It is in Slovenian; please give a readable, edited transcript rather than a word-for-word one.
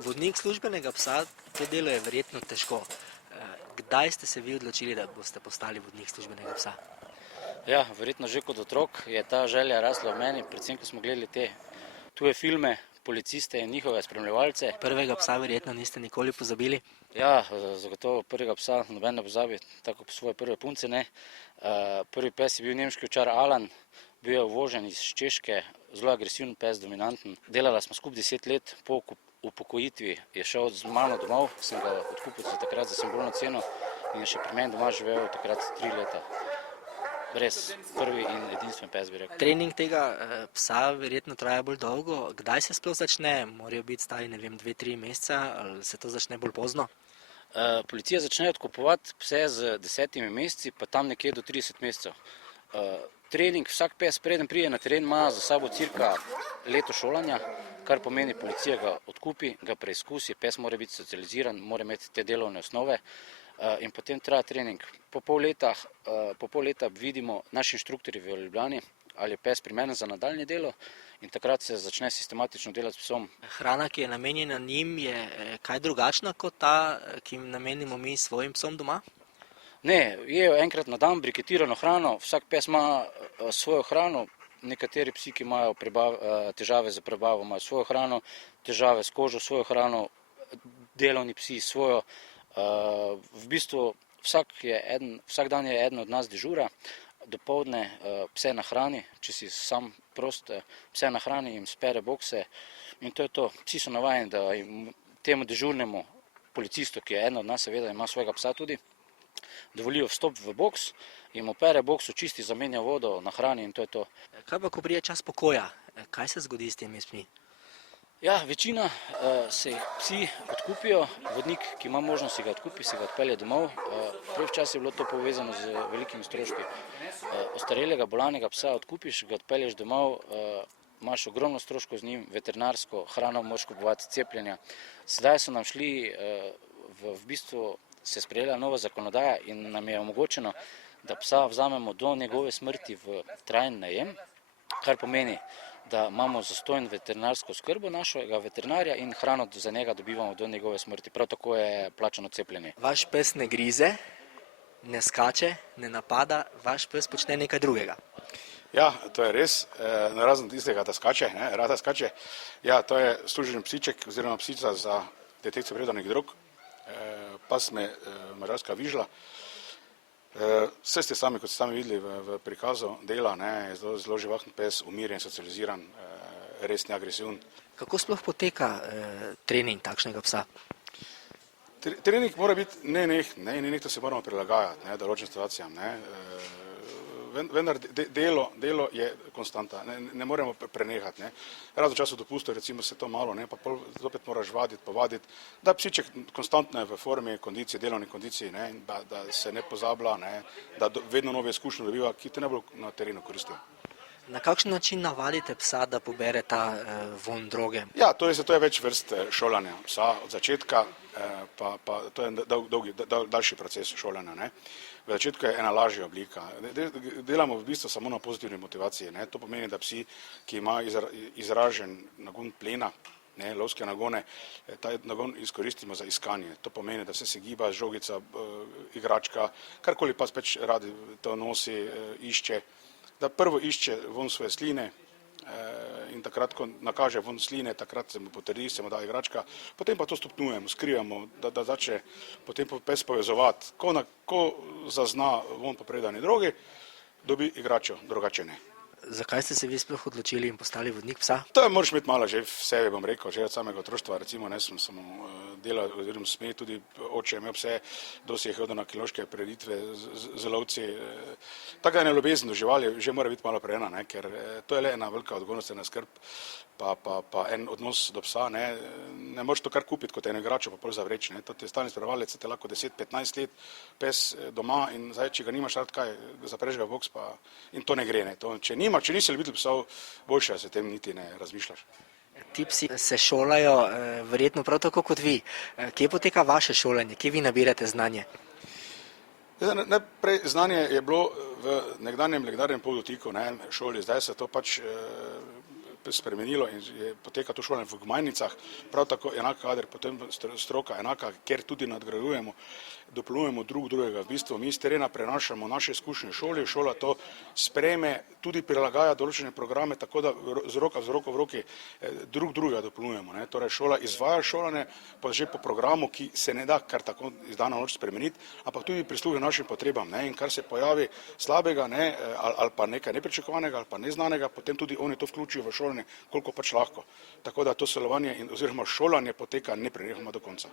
Vodnik službenega psa, to delo je verjetno težko. Kdaj ste se vi odločili, da boste postali vodnik službenega psa? Ja, verjetno že kot otrok je ta želja rasla v meni, predvsem ko smo gledali te tuje filme, policiste in njihove spremljevalce. Prvega psa verjetno niste nikoli pozabili? Ja, zagotovo prvega psa noben ne pozabi, tako po svoje prve punce ne. Prvi pes je bil nemški ovčar Alan, bil je uvožen iz Češke, zelo agresiven pes, dominanten. Delala smo skupaj 10 let, po upokojitvi je šel z mano domov, sem ga odkupil takrat za simbolno ceno in je še pri meni doma živel takrat 3 leta. Res prvi in edinstven pes, bi rekel. Trening tega psa verjetno traja bolj dolgo. Kdaj se sploh začne? Morajo biti stari, 2-3 meseca, ali se to začne bolj pozno? Policija začne odkupovati pse z 10 meseci, pa tam nekje do 30 mesecev. Trening, vsak pes, preden pride na teren, ima za sabo cirka leto šolanja, kar pomeni, policija ga odkupi, ga preizkusi, pes mora biti socializiran, mora imeti te delovne osnove in potem traja trening. Po pol leta vidimo naši inštruktorji v Ljubljani, ali je pes primeren za nadaljnje delo in takrat se začne sistematično delati s psom. Hrana, ki je namenjena njim, je kaj drugačna kot ta, ki jim namenimo mi svojim psom doma? Ne, jejo enkrat na dan briketirano hrano, vsak pes ima svojo hrano, nekateri psi, ki imajo težave z prebavo, imajo svojo hrano, težave s kožo, svojo hrano, delovni psi svojo. V bistvu vsak dan je eden od nas dežura, dopoldne pse nahrani, če si sam prost, pse nahrani, jim spere bokse in to je to. Psi so navajeni, da temu dežurnemu policistu, ki je eden od nas, seveda ima svojega psa tudi, dovolijo vstop v boks, jim opere boks, očisti, zamenja vodo, nahrani in to je to. Kaj pa, ko pride čas pokoja? Kaj se zgodi s temi psmi? Ja, večina se jih psi odkupijo, vodnik, ki ima možnost, si ga odkupi, si ga odpelje domov. Prej včasih je bilo to povezano z velikimi stroški. Ostarelega, bolanega psa odkupiš, ga odpelješ domov, imaš ogromno stroškov z njim, veterinarsko, hrano moraš kupovati, cepljenja. Sedaj so nam šli, v bistvu se sprejela nova zakonodaja in nam je omogočeno, da psa vzamemo do njegove smrti v trajen najem, kar pomeni, da imamo zastonj veterinarsko oskrbo našega veterinarja in hrano za njega dobivamo do njegove smrti. Prav tako je plačano cepljenje. Vaš pes ne grize, ne skače, ne napada, vaš pes počne nekaj drugega. Ja, to je res, razen tistega, da skače, rada skače. Ja, to je služen psiček oziroma psica za detekcijo predanih drog, pasme mađarska vižla. Vse ste sami, kot ste sami videli v prikazu dela, je zelo živahen pes, umirjen, socializiran, res neagresiven. Kako sploh poteka trening takšnega psa? Trening mora biti nenehno se moramo prilagajati določenim situacijam. Vendar delo je konstanta, ne moremo prenehati. Razen v času dopusta, recimo se to malo, pa zopet moraš vaditi, povaditi, da psiček konstantno je v formi, kondiciji, delovni kondiciji, da se ne pozablja, da vedno nove izkušnje dobiva, ki te najbolj na terenu koristijo. Na kakšen način navadite psa, da pobere ta vonj droge? Ja, to je več vrst šolanja psa od začetka, pa to je daljši proces šolanja. V začetku je ena lažja oblika. Delamo v bistvu samo na pozitivni motivaciji. To pomeni, da psi, ki ima izražen nagon plena, lovske nagone, ta nagon izkoristimo za iskanje. To pomeni, da se giba, žogica, igračka, karkoli pa spet radi to nosi, išče, da prvo išče von svoje sline in takrat, ko nakaže von sline, takrat se mu potrdi, se mu da igračka, potem pa to stopnjujemo, skrivamo, da začne potem pes povezovati. Ko zazna von po predani drogi, dobi igračo, drugače ne. Zakaj ste se vi sploh odločili in postali vodnik psa? To moraš imeti malo že v sebi, bom rekel, že od samega otroštva, recimo, sem samo delal, oziroma sme tudi oče imel pse, dosti je hodil na kinološke prireditve z lovci. Tako da ena ljubezen do živali že mora biti malo prejena, ker to je le ena velika odgovornost, ena skrb, pa en odnos do psa, ne moreš to kar kupiti kot eno igračo, pa pol zavreči, to ti je stalni spremljevalec, te lahko 10-15 let pes doma in zdaj, če ga nimaš rad kaj, zapreš ga v boks in to ne gre, Če nisi ljubitelj psov, boljše, da se tem niti ne razmišljaš. Ti psi se šolajo verjetno prav tako kot vi. Kje poteka vaše šolanje? Kje vi nabirate znanje? Najprej znanje je bilo v nekdanjem legendarnem Poldotiku, šoli, zdaj se to spremenilo in poteka to šolanje v gmajnicah, prav tako enak kader, potem stroka enaka, ker tudi nadgrajujemo, dopolnjujemo drugega. V bistvu mi iz terena prenašamo naše izkušnje šoli, šola to sprejme, tudi prilagaja določene programe, tako da z roko v roki drugega dopolnjujemo. Torej šola izvaja šolanje, pa že po programu, ki se ne da kar tako iz dana v noč spremeniti, ampak tudi prisluhe našim potrebam. In kar se pojavi slabega ali pa nekaj nepričakovanega ali pa neznanega, potem tudi oni to vključijo v šolanje, koliko pač lahko. Tako da to sodelovanje oziroma šolanje poteka neprenehoma do konca.